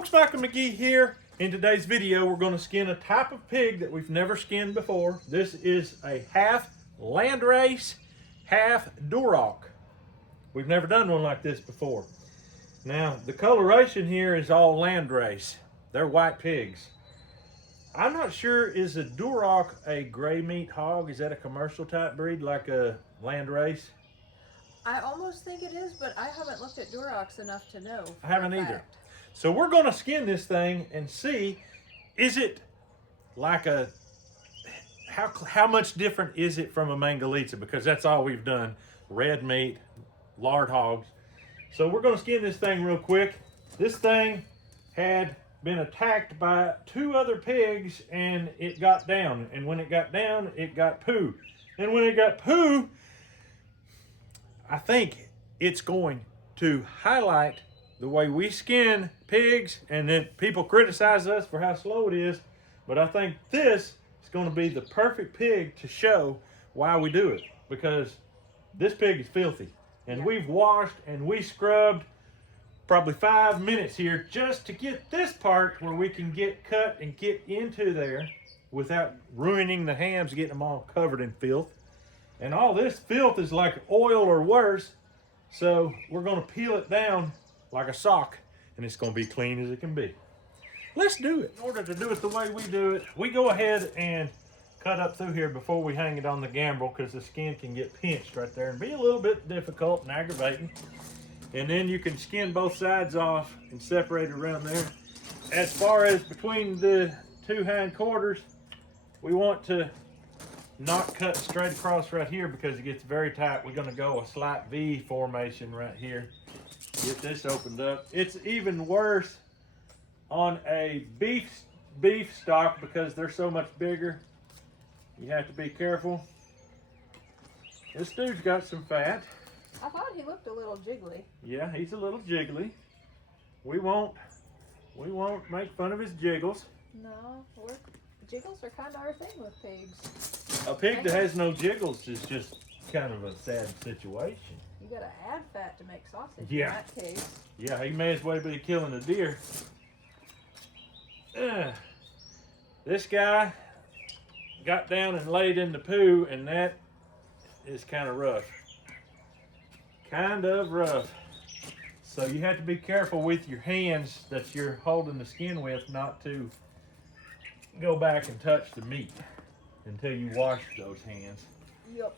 Folks, Michael McGee here. In today's video, we're going to skin a type of pig that we've never skinned before. This is a half Landrace, half Duroc. We've never done one like this before. Now, the coloration here is all Landrace. They're white pigs. I'm not sure, is a Duroc a gray meat hog? Is that a commercial type breed like a Landrace? I almost think it is, but I haven't looked at Durocs enough to know. I haven't either. So we're going to skin this thing and see, is it like a, how much different is it from a Mangalitsa? Because that's all we've done, red meat, lard hogs. So we're going to skin this thing real quick. This thing had been attacked by 2 other pigs and it got down. And when it got down, it got poo. And when it got poo, I think it's going to highlight the way we skin pigs, and then people criticize us for how slow it is, but I think this is going to be the perfect pig to show why we do it, because this pig is filthy, and we've washed and we scrubbed probably 5 minutes here just to get this part where we can get cut and get into there without ruining the hams, getting them all covered in filth. And all this filth is like oil or worse, so we're going to peel it down like a sock, and it's going to be clean as it can be. Let's do it. In order to do it the way we do it, we go ahead and cut up through here before we hang it on the gambrel, because the skin can get pinched right there and be a little bit difficult and aggravating. And then you can skin both sides off and separate it around there. As far as between the 2 hind quarters, we want to not cut straight across right here because it gets very tight. We're going to go a slight V formation right here. Get this opened up. It's even worse on a beef stock because they're so much bigger. You have to be careful. This dude's got some fat. I thought he looked a little jiggly. Yeah, he's a little jiggly. We won't make fun of his jiggles. No, jiggles are kind of our thing with pigs. A pig that has no jiggles is just kind of a sad situation. You gotta add fat to make sausage Yeah. in that case. Yeah, he may as well be killing a deer. This guy got down and laid in the poo, and that is kind of rough. Kind of rough. So you have to be careful with your hands that you're holding the skin with not to go back and touch the meat until you wash those hands. Yep.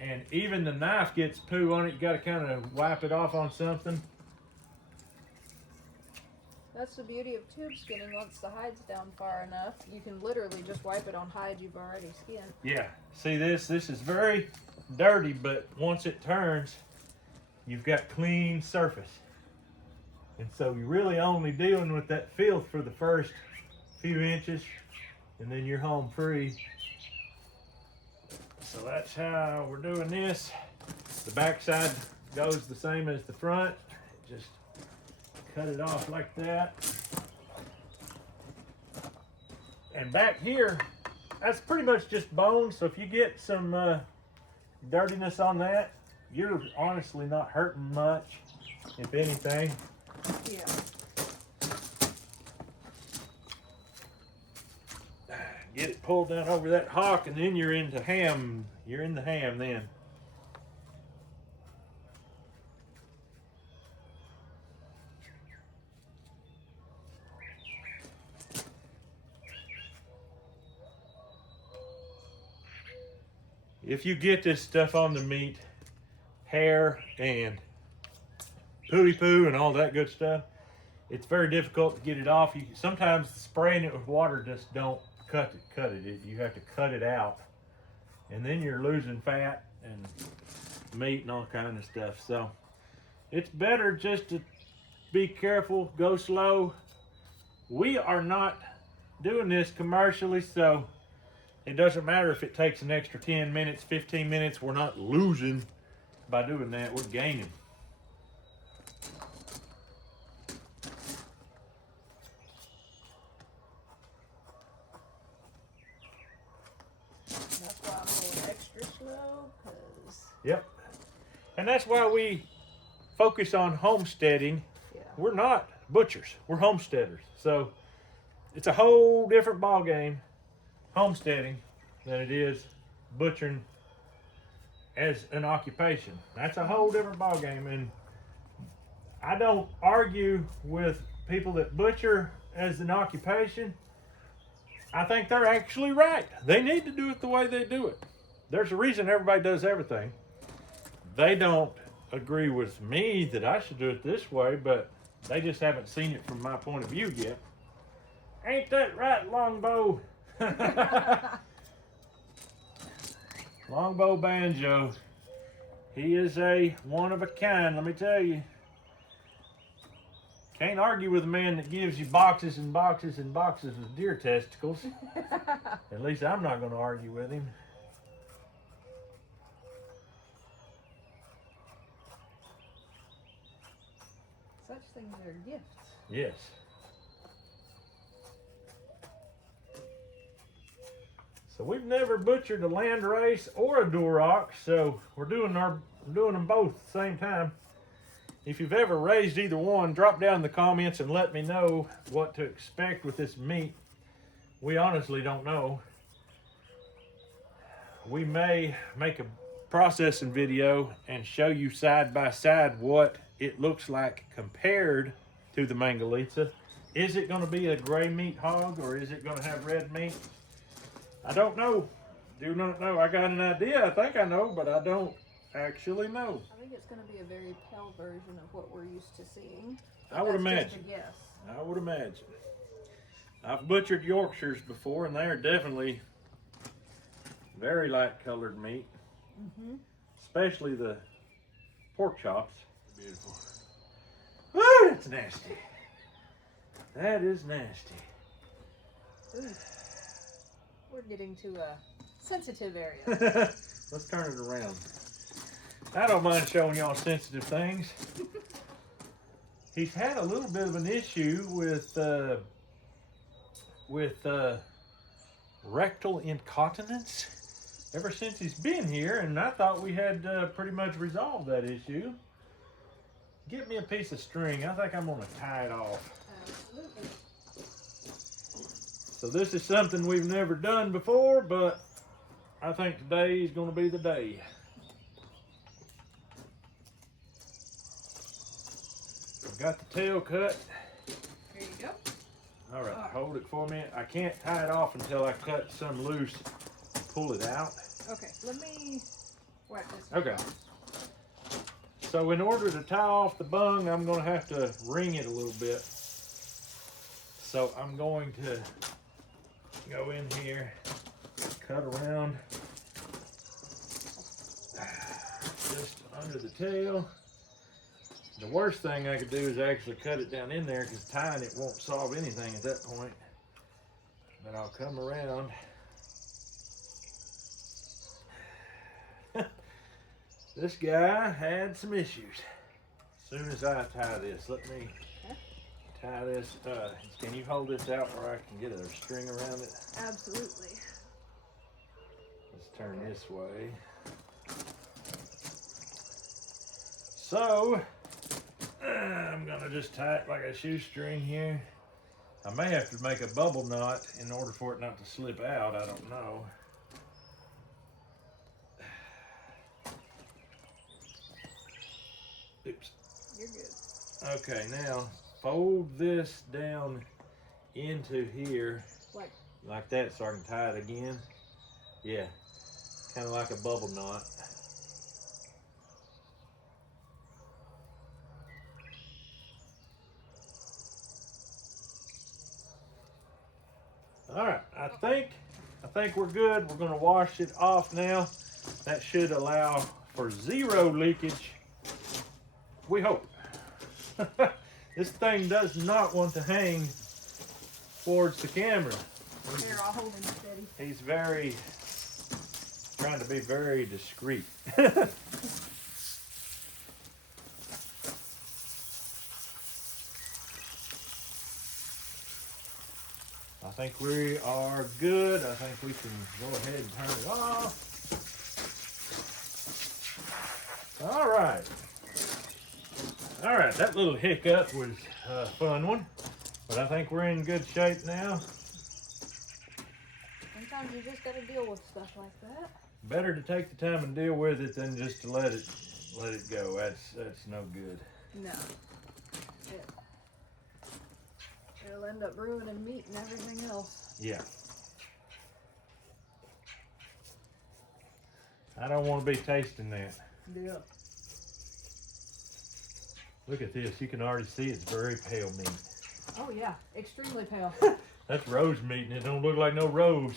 And even the knife gets poo on it. You got to kind of wipe it off on something. That's the beauty of tube skinning. Once the hide's down far enough, you can literally just wipe it on hide you've already skinned. Yeah. See this? This is very dirty, but once it turns, you've got clean surface. And so you're really only dealing with that filth for the first few inches, and then you're home free. So that's how we're doing this. The back side goes the same as the front. Just cut it off like that. And back here, that's pretty much just bone. So if you get some dirtiness on that, you're honestly not hurting much, if anything. Yeah. Get it pulled down over that hock, and then you're into ham. You're in the ham then. If you get this stuff on the meat, hair and poo and all that good stuff, it's very difficult to get it off. Sometimes spraying it with water just don't cut it. You have to cut it out, and then you're losing fat and meat and all kind of stuff. So it's better just to be careful, go slow. We are not doing this commercially, so it doesn't matter if it takes an extra 10 minutes, 15 minutes. We're not losing by doing that. We're gaining. That's why I'm going extra slow, because... Yep. And that's why we focus on homesteading. Yeah. We're not butchers. We're homesteaders. So it's a whole different ball game, homesteading, than it is butchering as an occupation. That's a whole different ball game, and I don't argue with people that butcher as an occupation. I think they're actually right. They need to do it the way they do it. There's a reason everybody does everything. They don't agree with me that I should do it this way, but they just haven't seen it from my point of view yet. Ain't that right, Longbow? Longbow Banjo. He is a one of a kind, let me tell you. Can't argue with a man that gives you boxes and boxes and boxes of deer testicles. At least I'm not going to argue with him. Such things are gifts. Yes. So we've never butchered a Landrace or a Duroc, so we're doing them both at the same time. If you've ever raised either one, drop down in the comments and let me know what to expect with this meat. We honestly don't know. We may make a processing video and show you side by side what it looks like compared to the Mangalitsa. Is it going to be a gray meat hog, or is it going to have red meat? I don't know. Do not know. I got an idea. I think I know, but I don't actually know. I think it's going to be a very pale version of what we're used to seeing. I would imagine. Just a guess. I would imagine. I've butchered Yorkshires before, and they are definitely very light colored meat. Mm-hmm. Especially the pork chops. Beautiful. Woo, that's nasty. That is nasty. Ooh. We're getting to a sensitive area. Let's turn it around. I don't mind showing y'all sensitive things. He's had a little bit of an issue with rectal incontinence ever since he's been here, and I thought we had pretty much resolved that issue. Get me a piece of string. I think I'm gonna tie it off. Absolutely. So this is something we've never done before, but I think today is gonna be the day. I've got the tail cut. Here you go. All right, hold it for me. I can't tie it off until I cut some loose and pull it out. Okay, let me wipe this. Okay. So in order to tie off the bung, I'm going to have to wring it a little bit. So I'm going to go in here, cut around just under the tail. The worst thing I could do is actually cut it down in there, because tying it won't solve anything at that point. But I'll come around. This guy had some issues. As soon as I tie this, let me tie this. Can you hold this out where I can get a string around it? Absolutely. Let's turn this way. So, I'm gonna just tie it like a shoestring here. I may have to make a bubble knot in order for it not to slip out. I don't know. Oops. You're good. Okay, now fold this down into here like that so I can tie it again. Yeah, kind of like a bubble knot. All right, I think we're good. We're gonna wash it off now. That should allow for zero leakage. We hope. This thing does not want to hang towards the camera. Here, I'll hold him steady. He's trying to be very discreet. I think we are good. I think we can go ahead and turn it off. All right. All right, that little hiccup was a fun one, but I think we're in good shape now. Sometimes you just gotta deal with stuff like that. Better to take the time and deal with it than just to let it go. That's no good. No. It'll end up ruining meat and everything else. Yeah. I don't want to be tasting that. Yeah. Look at this. You can already see it's very pale meat. Oh yeah, extremely pale. That's rose meat and it don't look like no rose.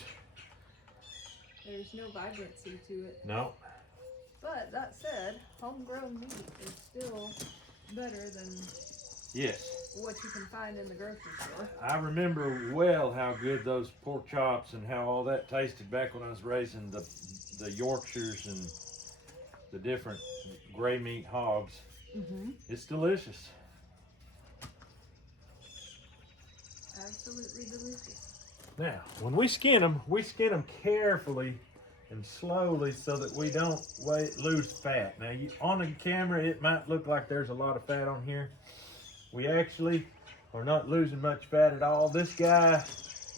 There's no vibrancy to it. No. But that said, homegrown meat is still better than Yes. what you can find in the grocery store. I remember well how good those pork chops and how all that tasted back when I was raising the Yorkshires and the different gray meat hogs. Mm-hmm. It's delicious. Absolutely delicious. Now, when we skin them carefully and slowly so that we don't lose fat. Now, on the camera, it might look like there's a lot of fat on here. We actually are not losing much fat at all. This guy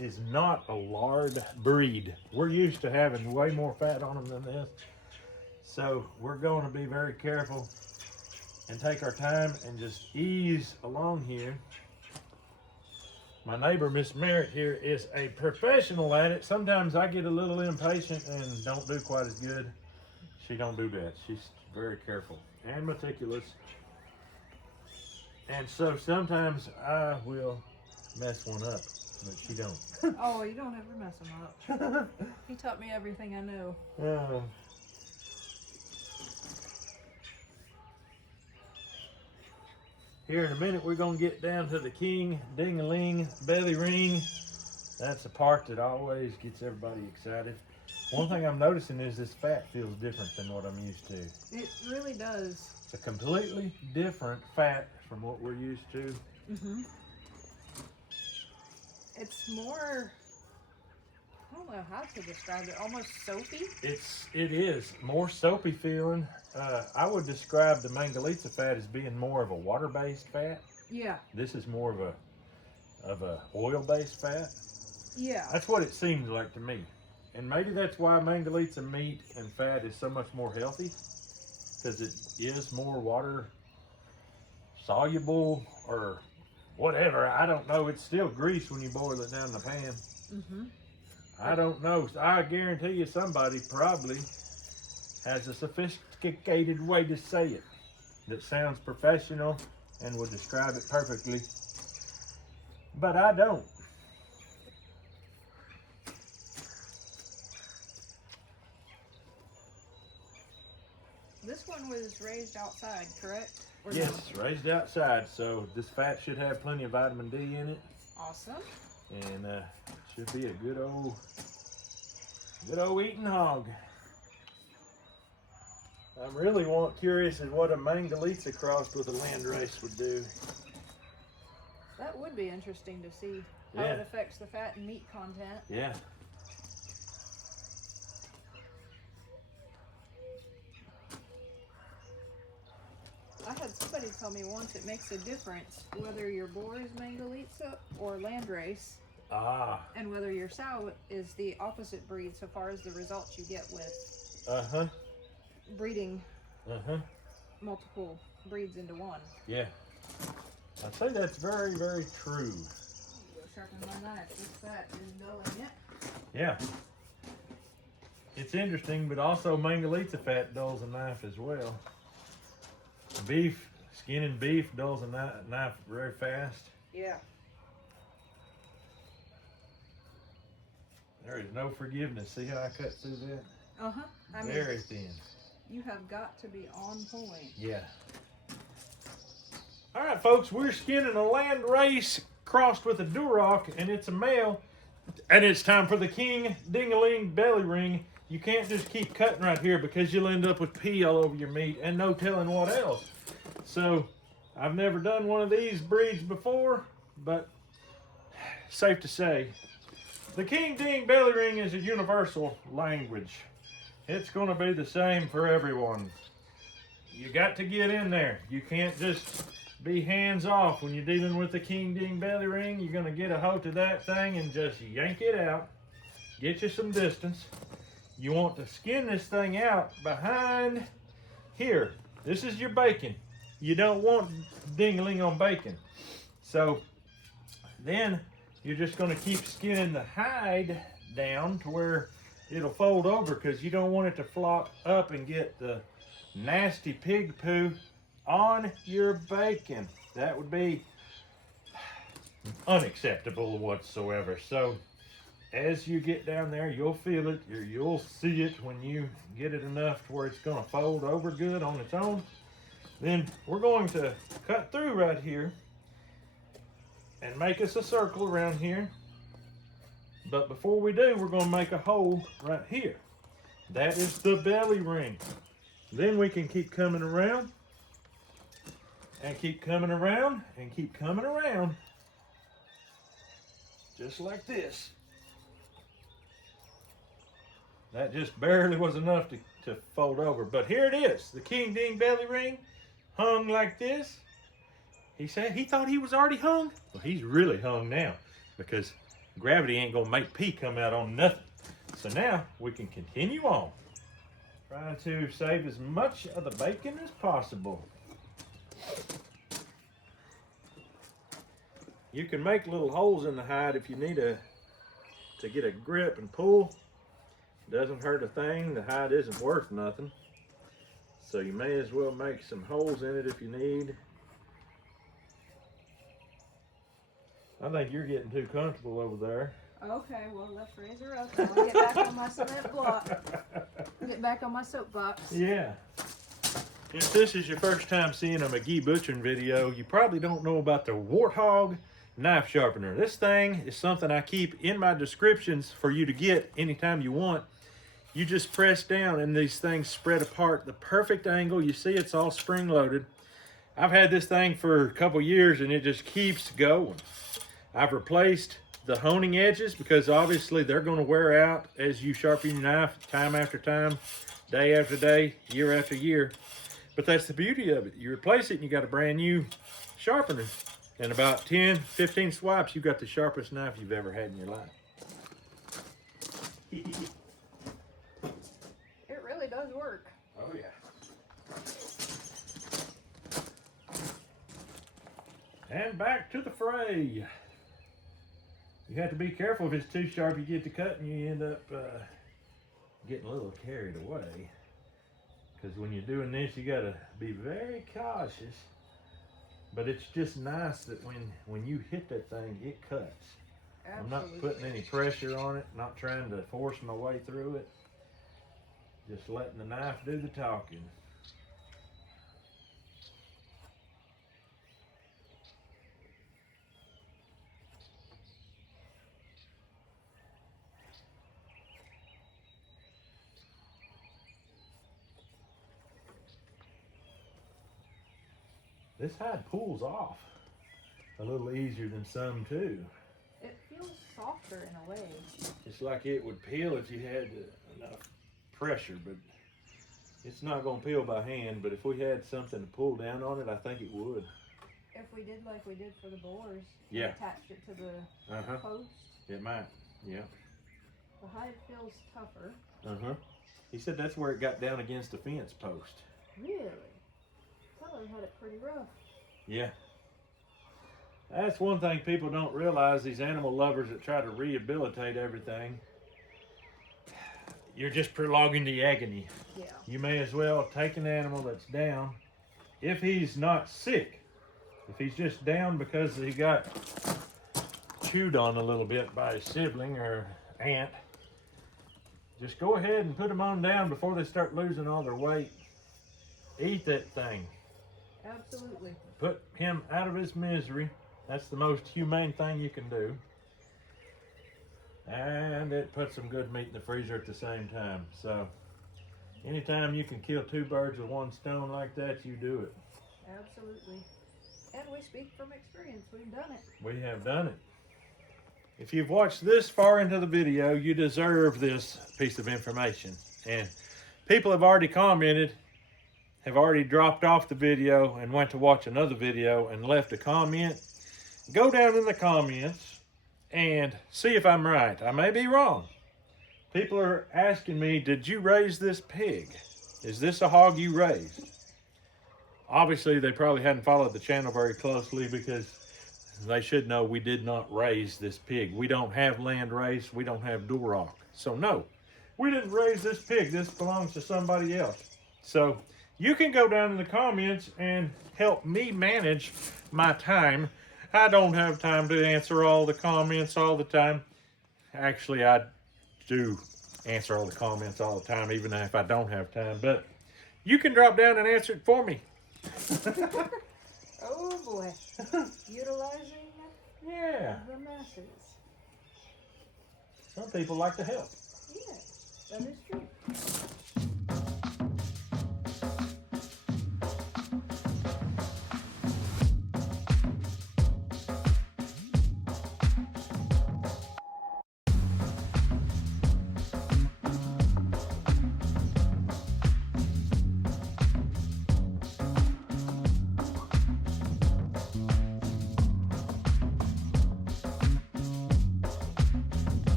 is not a lard breed. We're used to having way more fat on them than this. So we're going to be very careful and take our time and just ease along here. My neighbor, Miss Merritt here, is a professional at it. Sometimes I get a little impatient and don't do quite as good. She don't do that. She's very careful and meticulous. And so sometimes I will mess one up, but she don't. Oh, you don't ever mess him up. He taught me everything I know. Here in a minute, we're going to get down to the king ding-a-ling belly ring. That's the part that always gets everybody excited. One thing I'm noticing is this fat feels different than what I'm used to. It really does. It's a completely different fat from what we're used to. Mm-hmm. It's more, I don't know how to describe it, almost soapy. It is more soapy feeling. I would describe the Mangalitsa fat as being more of a water-based fat. Yeah. This is more of a oil-based fat. Yeah. That's what it seems like to me. And maybe that's why Mangalitsa meat and fat is so much more healthy, because it is more water soluble or whatever. I don't know. It's still grease when you boil it down in the pan. Mm-hmm. I don't know. I guarantee you somebody probably has a sophisticated way to say it that sounds professional and would describe it perfectly. But I don't. This one was raised outside, correct? Or Yes, no? raised outside, so this fat should have plenty of vitamin D in it. Awesome. And should be a good old eating hog. I'm really curious as what a Mangalitsa crossed with a Landrace would do. That would be interesting to see how Yeah. it affects the fat and meat content. Yeah. I had somebody tell me once it makes a difference whether your boar is Mangalitsa or Landrace, Ah. and whether your sow is the opposite breed so far as the results you get with Uh-huh. breeding Uh-huh. multiple breeds into one. Yeah. I'd say that's very, very true. Go sharpen my knife. This fat is dulling it. Yeah. It's interesting, but also Mangalitsa fat dulls a knife as well. Skinning beef dulls a knife very fast. Yeah. There is no forgiveness. See how I cut through that? Uh-huh. I mean, Very thin. you have got to be on point. Yeah. All right, folks, we're skinning a Landrace crossed with a Duroc, and it's a male. And it's time for the king ding-a-ling belly ring. You can't just keep cutting right here because you'll end up with pee all over your meat and no telling what else. So, I've never done one of these breeds before, but safe to say, the king ding belly ring is a universal language. It's going to be the same for everyone. you got to get in there. You can't just be hands off when you're dealing with the king ding belly ring. You're gonna get a hold of that thing and just yank it out. Get you some distance. You want to skin this thing out behind here. This is your bacon. You don't want dingling on bacon. So then you're just gonna keep skinning the hide down to where it'll fold over, because you don't want it to flop up and get the nasty pig poo on your bacon. That would be unacceptable whatsoever. So as you get down there, you'll feel it, you'll see it when you get it enough to where it's gonna fold over good on its own. Then we're going to cut through right here and make us a circle around here. But before we do, we're gonna make a hole right here. That is the belly ring. Then we can keep coming around and keep coming around and keep coming around, just like this. That just barely was enough to fold over, but here it is, the king ding belly ring, hung like this. He said he thought he was already hung. Well, he's really hung now, because gravity ain't gonna make pee come out on nothing. So now we can continue on. Trying to save as much of the bacon as possible. You can make little holes in the hide if you need to get a grip and pull. Doesn't hurt a thing. The hide isn't worth nothing. So you may as well make some holes in it if you need. I think you're getting too comfortable over there. Okay, well, let's raise her up. I'll get back on my cement block. Get back on my soapbox. Yeah. If this is your first time seeing a McGee butchering video, you probably don't know about the Warthog knife sharpener. This thing is something I keep in my descriptions for you to get anytime you want. You just press down and these things spread apart the perfect angle. You see it's all spring loaded. I've had this thing for a couple years and it just keeps going. I've replaced the honing edges because obviously they're going to wear out as you sharpen your knife time after time, day after day, year after year. But that's the beauty of it. You replace it and you got a brand new sharpener. In about 10, 15 swipes, you've got the sharpest knife you've ever had in your life. It really does work. Oh yeah. And back to the fray. You have to be careful if it's too sharp, you get to cut and you end up getting a little carried away. Because when you're doing this, you got to be very cautious. But it's just nice that when you hit that thing, it cuts. Absolutely. I'm not putting any pressure on it, not trying to force my way through it. Just letting the knife do the talking. This hide pulls off a little easier than some too. It feels softer in a way. It's like it would peel if you had enough pressure, but it's not going to peel by hand. But if we had something to pull down on it, I think it would. If we did like we did for the boars, yeah, attached it to the post. It might, yeah. The hide feels tougher. He said that's where it got down against the fence post. Really? I thought I had it pretty rough. Yeah. That's one thing people don't realize, these animal lovers that try to rehabilitate everything. You're just prolonging the agony. Yeah. You may as well take an animal that's down, if he's not sick. If he's just down because he got chewed on a little bit by a sibling or aunt, just go ahead and put them on down before they start losing all their weight. Eat that thing. Absolutely. Put him out of his misery. That's the most humane thing you can do. And it puts some good meat in the freezer at the same time. So anytime you can kill two birds with one stone like that, you do it. Absolutely. And we speak from experience. We've done it. We have done it. If you've watched this far into the video, you deserve this piece of information. And people have already commented, have already dropped off the video and went to watch another video and left a comment, go down in the comments and see if I'm right. I may be wrong. People are asking me, did you raise this pig? Is this a hog you raised? Obviously, they probably hadn't followed the channel very closely because they should know we did not raise this pig. We don't have Landrace. We don't have Duroc. So no, we didn't raise this pig. This belongs to somebody else. So you can go down in the comments and help me manage my time. I don't have time to answer all the comments all the time. Actually, I do answer all the comments all the time, even if I don't have time. But you can drop down and answer it for me. Oh boy. Utilizing Yeah. the masses. Some people like to help. Yeah, that is true.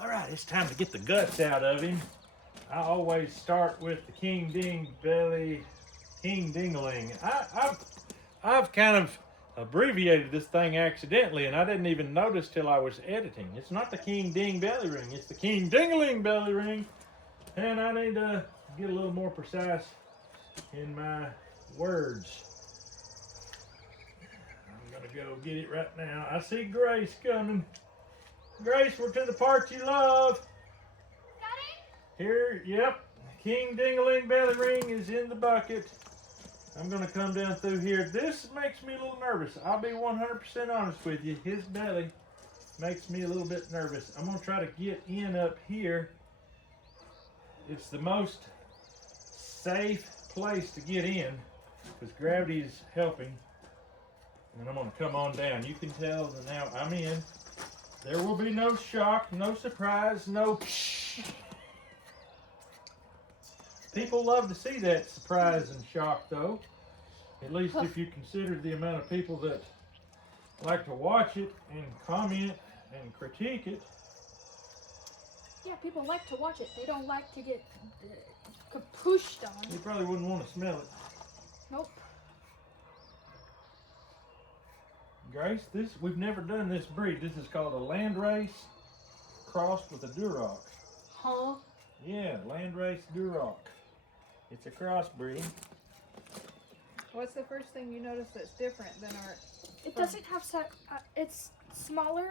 All right, it's time to get the guts out of him. I always start with the King Ding Belly, King Dingling. I've kind of abbreviated this thing accidentally, and I didn't even notice till I was editing. It's not the King Ding Belly Ring, it's the King Dingling Belly Ring. And I need to get a little more precise in my words. I'm gonna go get it right now. I see Grace coming. Grace, we're to the part you love. Here, yep, King Dingling Belly Ring is in the bucket. I'm gonna come down through here. This makes me a little nervous. I'll be 100% honest with you. His belly makes me a little bit nervous. I'm gonna try to get in up here. It's the most safe place to get in because gravity is helping. And I'm gonna come on down. You can tell that now I'm in. There will be no shock, no surprise, no psh. People love to see that surprise and shock though. At least if you consider the amount of people that like to watch it and comment and critique it. Yeah, people like to watch it. They don't like to get pushed on. You probably wouldn't want to smell it. Nope. Grace, we've never done this breed. This is called a Landrace crossed with a Duroc. Huh? Yeah, Landrace Duroc. It's a crossbreed. What's the first thing you notice that's different than our... It doesn't have it's smaller.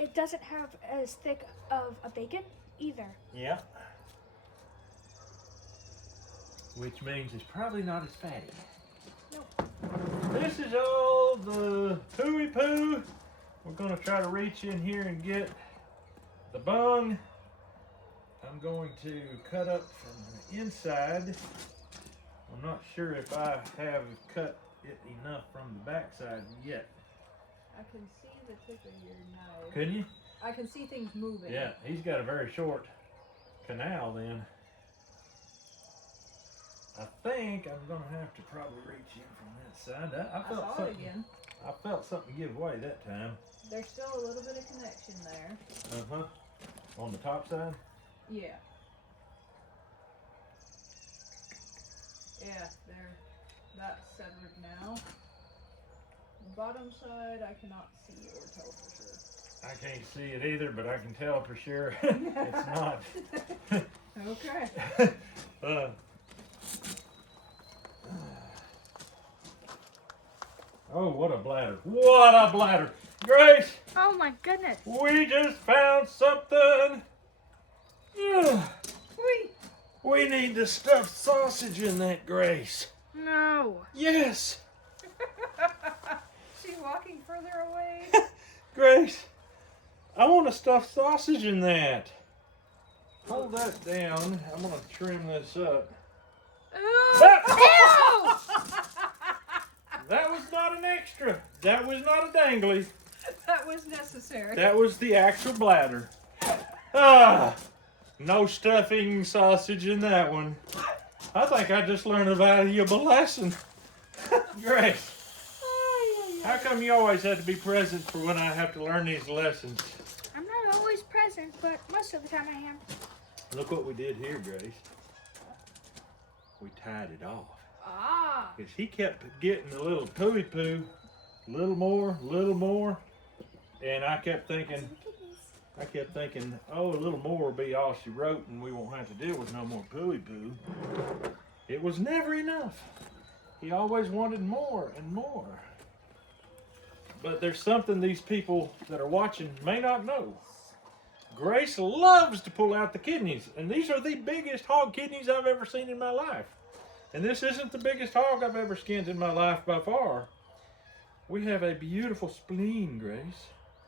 It doesn't have as thick of a bacon either. Yeah. Which means it's probably not as fatty. Nope. This is all the pooey poo. We're gonna try to reach in here and get the bung. I'm going to cut up from the inside I'm not sure if I have cut it enough from the backside yet. I can see the tip of your knife. Couldn't you? I can see things moving. Yeah, he's got a very short canal then. I think I'm gonna have to probably reach in from that side. I felt saw it something. again. I felt something give way that time. There's still a little bit of connection there. Uh-huh. On the top side? Yeah. Yeah, there. That's severed now. The bottom side, I cannot see or tell for sure. I can't see it either, but I can tell for sure it's not. Okay. Oh, what a bladder. What a bladder. Grace, Oh my goodness. we just found something. We need to stuff sausage in that, Grace. No. Yes. She's walking further away. Grace, I want to stuff sausage in that. Hold that down. I'm going to trim this up. Ew! That was not an extra. That was not a dangly. That was necessary. That was the actual bladder. Ah, no stuffing sausage in that one. I think I just learned a valuable lesson. Grace, how come you always have to be present for when I have to learn these lessons? I'm not always present, but most of the time I am. Look what we did here, Grace. We tied it off. Ah. Because he kept getting a little pooey poo, a little more, and I kept thinking, oh, a little more will be all she wrote and we won't have to deal with no more pooey poo. It was never enough. He always wanted more and more. But there's something these people that are watching may not know. Grace loves to pull out the kidneys, and these are the biggest hog kidneys I've ever seen in my life. And this isn't the biggest hog I've ever skinned in my life by far. We have a beautiful spleen, Grace.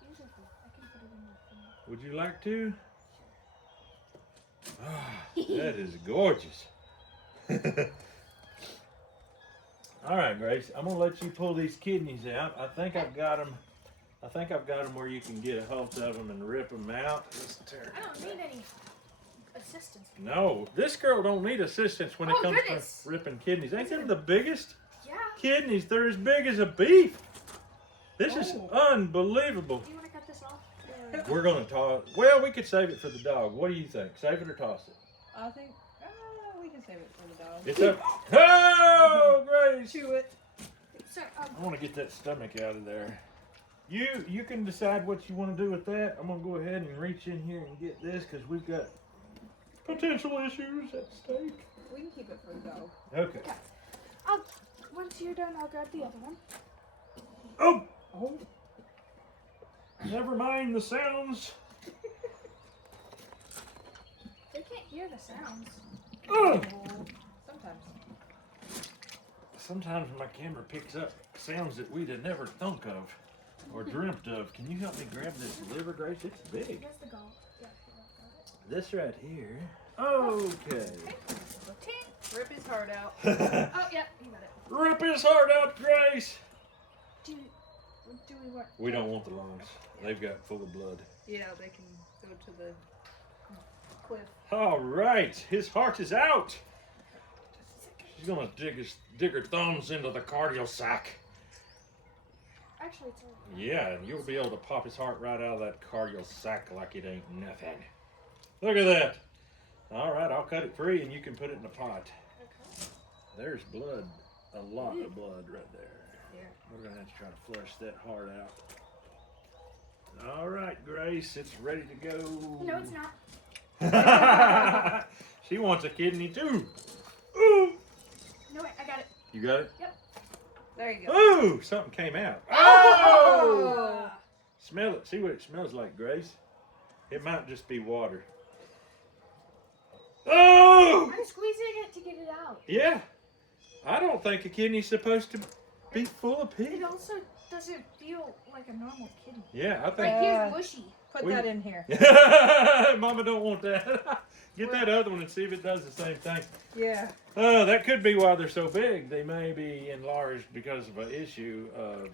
Beautiful. I can put it in my thing. Would you like to? Ah, that is gorgeous. All right, Grace, I'm gonna let you pull these kidneys out. I think I've got them. I think I've got them where you can get a hold of them and rip them out. Let's turn. I don't need any assistance. No, this girl don't need assistance when it Oh, comes goodness. to ripping kidneys. Ain't them the biggest Yeah. kidneys? They're as big as a beef. This is Oh. unbelievable. Do you want to cut this off? We're gonna toss. Well, we could save it for the dog. What do you think? Save it or toss it? I think we can save it for the dog. It's up. Oh, Grace! Chew it. So, I want to get that stomach out of there. You can decide what you want to do with that. I'm gonna go ahead and reach in here and get this because we've got potential issues at stake. We can keep it for the dog. Okay. once you're done, I'll grab the other one. Oh! Oh! Never mind the sounds. They can't hear the sounds. Ugh. Sometimes. Sometimes my camera picks up sounds that we'd have never thunk of or dreamt of. Can you help me grab this liver, Grace? It's big. Here's the gall. Yeah, This right here. Okay. Tink. Rip his heart out. oh, yeah, you got it. Rip his heart out, Grace. Do we want? We don't want the lungs. They've got full of blood. Yeah, they can go to the cliff. All right, his heart is out. She's gonna dig her thumbs into the cardiac sac. Actually, it's over. Yeah, and you'll be able to pop his heart right out of that cardiac sac like it ain't nothing. Look at that. All right, I'll cut it free and you can put it in a pot. Okay. There's blood, a lot of blood right there. Yeah. We're gonna have to try to flush that heart out. All right, Grace, it's ready to go. No, it's not. She wants a kidney too. Ooh. No, wait, I got it. You got it? Yep. There you go. Ooh, something came out. Oh! Smell it. See what it smells like, Grace. It might just be water. Oh! I'm squeezing it to get it out. Yeah. I don't think a kidney's supposed to be full of pee. It also doesn't feel like a normal kidney. Yeah, I think. Like he's mushy. Put We- that in here. Mama don't want that. Get that other one and see if it does the same thing. Yeah. Oh, that could be why they're so big. They may be enlarged because of an issue of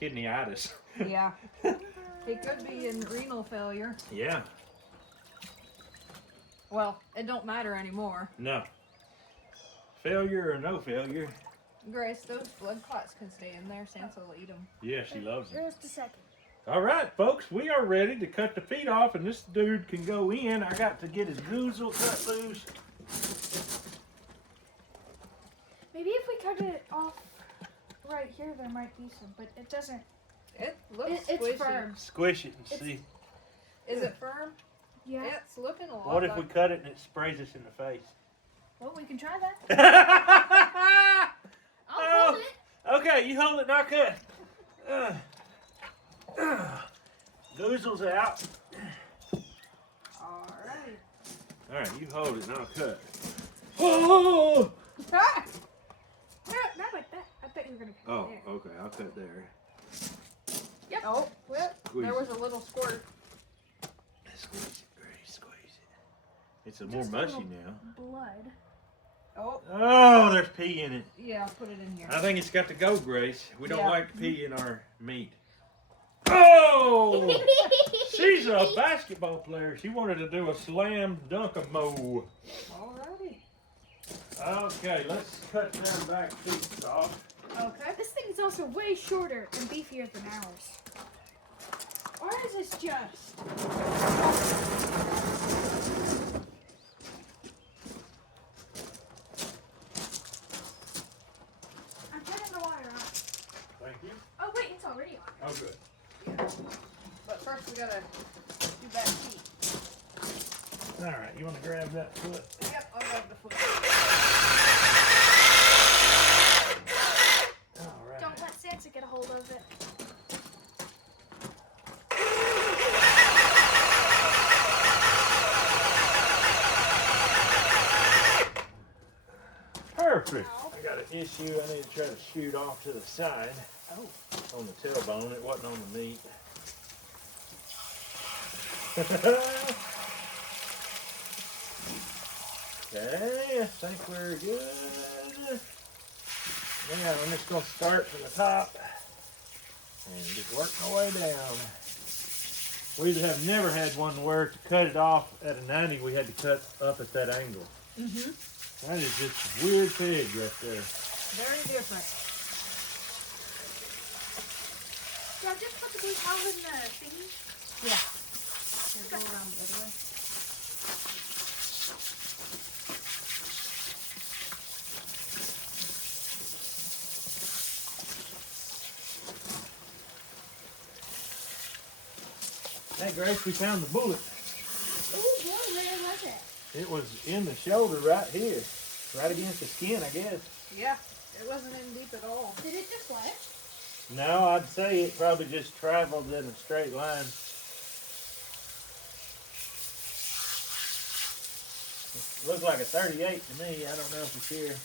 kidneyitis. Yeah. It could be in renal failure. Yeah. Well, it don't matter anymore. No. Failure or no failure. Grace, those blood clots can stay in there. Sansa will eat them. Yeah, she loves them. Just a second. All right, folks, we are ready to cut the feet off, and this dude can go in. I got to get his goozle cut loose. Maybe if we cut it off right here, there might be some, but it doesn't. It looks It's squishy. firm. Squish it and It's- see. Is it firm? Yeah. It's looking a lot What if like... we cut it and it sprays us in the face? Well, we can try that. I'll Oh. hold it. Okay, you hold it, not cut. Goozle's out. Alright. All right, you hold it, not cut. Oh! Ah! No, not like that. I thought you were gonna cut Oh, it there. okay, I'll cut there. Oh, well, Squeeze there it. was a little squirt. Squeeze it, Grace, squeeze it. It's more Just a mushy little now. Blood. Oh, Oh, there's pee in it. yeah, put it in here. I think it's got to go, Grace. We don't Yeah. like pee in our meat. Oh! She's a basketball player. She wanted to do a slam dunk-a-mo. Alrighty. Okay, let's cut them back feet off. Okay. This thing is also way shorter and beefier than ours. Ours is just. I'm turning the water on. Thank you. Oh wait, it's already on. Oh, good. But first we gotta do back feet. All right, you want to grab that foot? Yep, I'll grab the foot. All right. Don't let Sansa get a hold of it. Perfect. I got an issue. I need to try to shoot off to the side. Oh. On the tailbone. It wasn't on the meat. Okay, I think we're good. Now I'm just going to start from the top and just work my way down. We have never had one where to cut it off at a 90, we had to cut up at that angle. Mm-hmm. That is just a weird pig right there. Very different. Yeah, just put the blue towel in the thingy. Yeah. Here, go around the other way. Hey Grace, we found the bullet. Oh boy, where was it? It was in the shoulder right here. Right against the skin, I guess. Yeah, it wasn't in deep at all. Did it just let? No, I'd say it probably just traveled in a straight line. It looked like a 38 to me. I don't know for sure.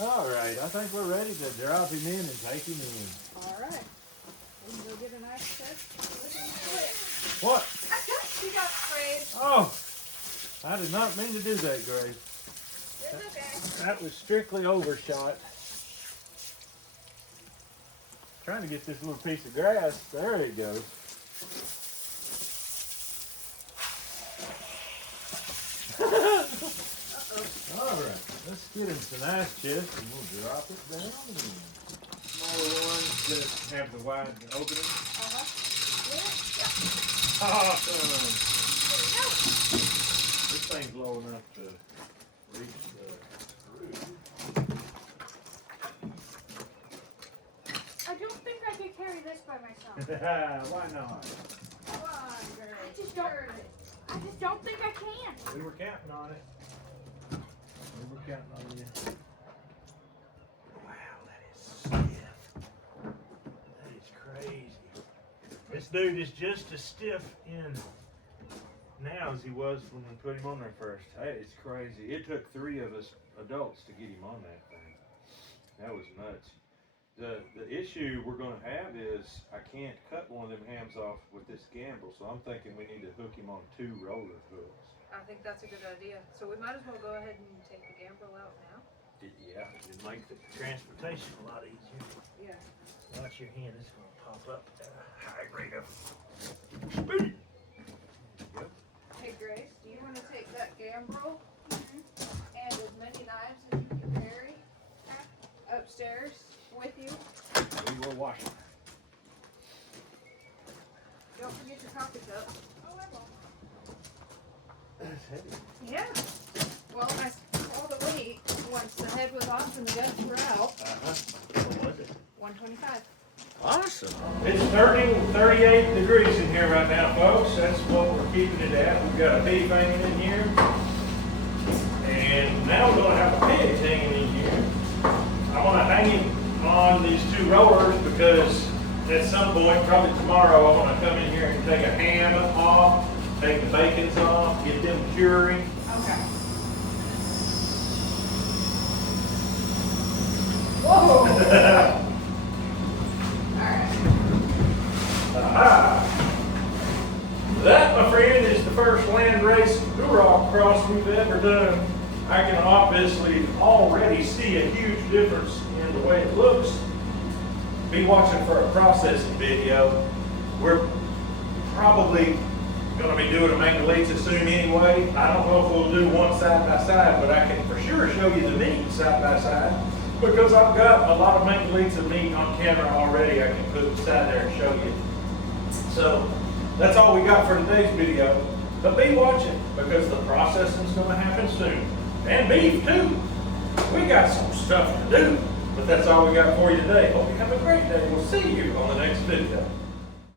All right, I think we're ready to drop him in and take him in. Alright. We can go get a nice test. What? She got sprayed. Oh, I did not mean to do that, Grace. It's okay. That was strictly overshot. Trying to get this little piece of grass. There it goes. All right, let's get him some ice chest and we'll drop it down. More ones that have the wide opening. Awesome. This thing's low enough to reach the roof. I don't think I could carry this by myself. Why not? Come on, girl. I just don't think I can. We were counting on it. We were counting on you. Wow, that is stiff. That is crazy. This dude is just as stiff in now as he was when we put him on there first. That is crazy. It took 3 of us adults to get him on that thing. That was nuts. The issue we're gonna have is I can't cut one of them hams off with this gambrel, so I'm thinking we need to hook him on 2 roller hooks. I think that's a good idea. So we might as well go ahead and take the gambrel out now. Yeah, It makes the transportation a lot easier. Yeah. Watch your hand, it's gonna pop up at a high rate of speed. Hey Grace, do you want to take that gambrel and as many knives as you can carry upstairs with you? We were washing. Don't forget your coffee cup. Oh, I won't. That's heavy. Yeah. Well, I saw the weight once the head was off and the guts were out. What was it? 125. Awesome. It's 38 degrees in here right now, folks. That's what we're keeping it at. We've got a beef hanging in here. And now we're going to have a pig hanging in here. I want to hang him on these 2 rollers because at some point, probably tomorrow, I want to come in here and take a ham off, take the bacons off, get them curing. Okay. Whoa! Alright. Aha! That, my friend, is the first Landrace Duroc cross we've ever done. I can obviously already see a huge difference in the way it looks. Be watching for a processing video. We're probably going to be doing a Mangalitsa soon anyway. I don't know if we'll do one side by side, but I can for sure show you the meat side by side because I've got a lot of Mangalitsa meat on camera already. I can put beside there and show you. So that's all we got for today's video. But be watching because the processing's going to happen soon. And beef too. We got some stuff to do. But that's all we got for you today. Hope you have a great day. We'll see you on the next video.